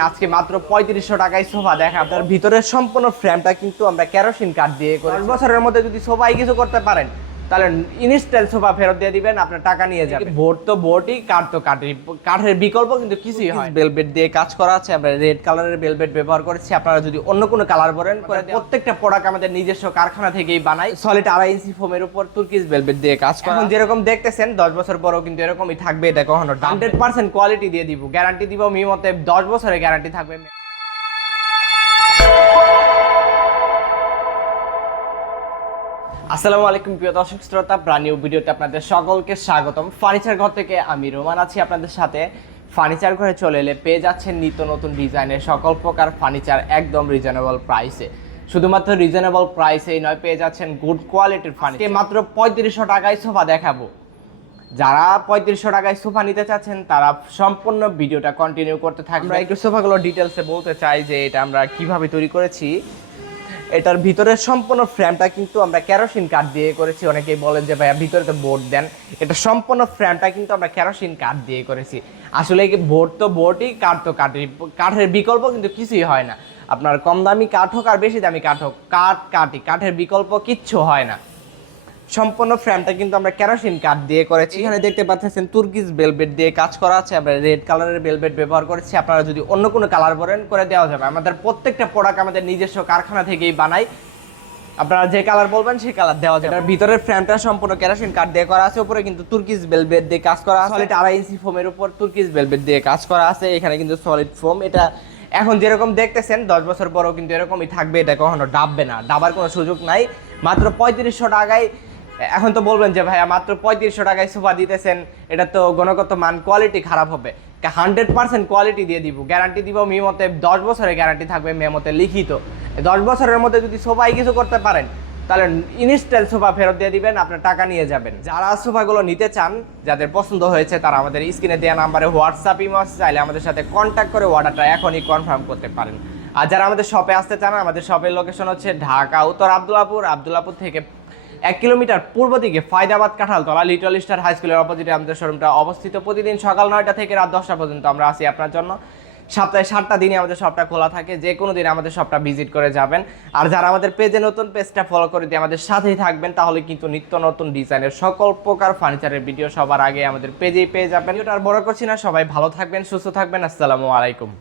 আজকে মাত্র 3500 টাকায় সোফা দেখাবো। তার ভিতরের সম্পূর্ণ ফ্রেমটা কিন্তু আমরা কেরোসিন কাঠ দিয়ে করি। 10 বছরের মধ্যে যদি সোফাই কিছু করতে পারেন তাহলে ইনস্ট্যান্ট সোফা ফেরত দিয়ে দিবেন, আপনার টাকা নিয়ে যাবেন। বোর্ড তো বোর্ডই, কাঠ তো কাঠই, কাঠের বিকল্প কিন্তু কিছুই হয়। ভেলভেট দিয়ে কাজ করা আছে, আমরা রেড কালারের ভেলভেট ব্যবহার করেছি। আপনারা যদি অন্য কোনো কালার বলেন করে, প্রত্যেকটা প্রোডাক্ট আমাদের নিজস্ব কারখানা থেকেই বানাই। সলিড 2.5 ইঞ্চি ফোমের উপর তুর্কিশ ভেলভেট দিয়ে কাজ করা। এখন যেরকম দেখতেছেন 10 বছর পরেও কিন্তু এরকমই থাকবে, এটা কখনো 100% কোয়ালিটি দিয়ে দিব, গ্যারান্টি দিব। মিমতে 10 বছরের গ্যারান্টি থাকবে। আসসালামু আলাইকুম প্রিয় দর্শক শ্রোতা, ব্র্যান্ড নিউ ভিডিওতে আপনাদের সকলকে স্বাগতম। ফার্নিচার ঘর থেকে আমি রোমান আছি আপনাদের সাথে। ফার্নিচার ঘরে চলে এলে পেয়ে যাচ্ছেন নিত্য নতুন ডিজাইনের সকল প্রকার ফার্নিচার একদম রিজনেবল প্রাইসে। শুধুমাত্র রিজনেবল প্রাইসেই নয়, পেয়ে যাচ্ছেন গুড কোয়ালিটির ফার্নিচার। মাত্র 3500 টাকায় সোফা দেখাবো। যারা 3500 টাকায় সোফা নিতে চাচ্ছেন তারা সম্পূর্ণ ভিডিওটা কন্টিনিউ করতে থাকবে। আমরা একটু সোফাগুলো ডিটেলসে বলতে চাই যে এটা আমরা কিভাবে তৈরি করেছি। এটার ভিতরের সম্পূর্ণ ফ্রেমটা কিন্তু আমরা কেরোসিন কাঠ দিয়ে করেছি। অনেকেই বলেন যে ভাইয়া ভিতরে তো বোর্ড দেন, এটা সম্পূর্ণ ফ্রেমটা কিন্তু আমরা কেরোসিন কাঠ দিয়ে করেছি। আসলে বোর্ড তো বোর্ডই, কাঠ তো কাঠই, কাঠের বিকল্প কিন্তু কিছুই হয় না। আপনার কম দামি কাঠ হোক আর বেশি দামি কাঠ হোক, কাঠ কাঠই, কাঠের বিকল্প কিচ্ছু হয় না। সম্পূর্ণ ফ্রেমটা কিন্তু আমরা কেরোসিন কাঠ দিয়ে করেছি। এখানে দেখতে পাচ্ছেন তুর্কিশ ভেলভেট দিয়ে কাজ করা আছে, আমরা রেড কালারের ভেলভেট ব্যবহার করেছি। আপনারা যদি অন্য কোনো কালার বলেন করে দেওয়া যাবে। আমাদের প্রত্যেকটা প্রোডাক্ট আমাদের নিজস্ব কারখানা থেকেই বানাই। আপনারা যে কালার বলবেন সেই কালার দেওয়া যাবে। এটার ভিতরের ফ্রেমটা সম্পূর্ণ কেরোসিন কাঠ দিয়ে করা আছে, উপরে কিন্তু তুর্কিশ ভেলভেট দিয়ে কাজ করা আছে। সলিড 2.5 ইঞ্চি ফোমের উপর তুর্কিশ ভেলভেট দিয়ে কাজ করা আছে। এখানে কিন্তু সলিড ফোম। এটা এখন যেরকম দেখতেছেন 10 বছর পরেও কিন্তু এরকমই থাকবে, এটা কখনো ডাববে না, ডাবার কোনো সুযোগ নাই। মাত্র 3500 টাকায়। এখন তো বলবেন যে ভাইয়া মাত্র 3500 টাকায় সোফা দিতেছেন, এটা তো গুণগত মান কোয়ালিটি খারাপ হবে। 100% কোয়ালিটি দিয়ে দিব, গ্যারান্টি দিব। মিমতে 10 বছরের গ্যারান্টি থাকবে, মেমতে লিখিত। 10 বছরের মধ্যে যদি সোফাই কিছু করতে পারেন তাহলে ইনস্ট্যান্ট সোফা ফেরত দিয়ে দিবেন, আপনার টাকা নিয়ে যাবেন। যারা সোফাগুলো নিতে চান, যাদের পছন্দ হয়েছে, তারা আমাদের স্ক্রিনে দেওয়া নাম্বারে হোয়াটসঅ্যাপ ইমো চাইলে আমাদের সাথে কন্ট্যাক্ট করে অর্ডারটা এখনই কনফার্ম করতে পারেন। আর যারা আমাদের শপে আসতে চান, আমাদের শপের লোকেশন হচ্ছে ঢাকা উত্তর আব্দুল্লাপুর থেকে 1 কিলোমিটার পূর্ব দিকে Faydabad Kanthaltala little star high স্কুলের অপোজিটে আমাদের শোরুমটা অবস্থিত। প্রতিদিন সকাল 9টা থেকে রাত 10টা পর্যন্ত আমরা আসি আপনার জন্য। সপ্তাহে 7টা দিনই আমাদের শপটা খোলা থাকে, যে কোনো দিন আমাদের শপটা ভিজিট করে যাবেন। আর যারা আমাদের পেজে নতুন, পেজটা ফলো করে দিয়ে আমাদের সাথেই থাকবেন, তাহলে কিন্তু নিত্য নতুন ডিজাইনের সকল প্রকার ফার্নিচারের ভিডিও সবার আগে আমাদের পেজেই পেয়ে যাবেন। এটা আর বড় করছি না, সবাই ভালো থাকবেন, সুস্থ থাকবেন। আসসালামু আলাইকুম।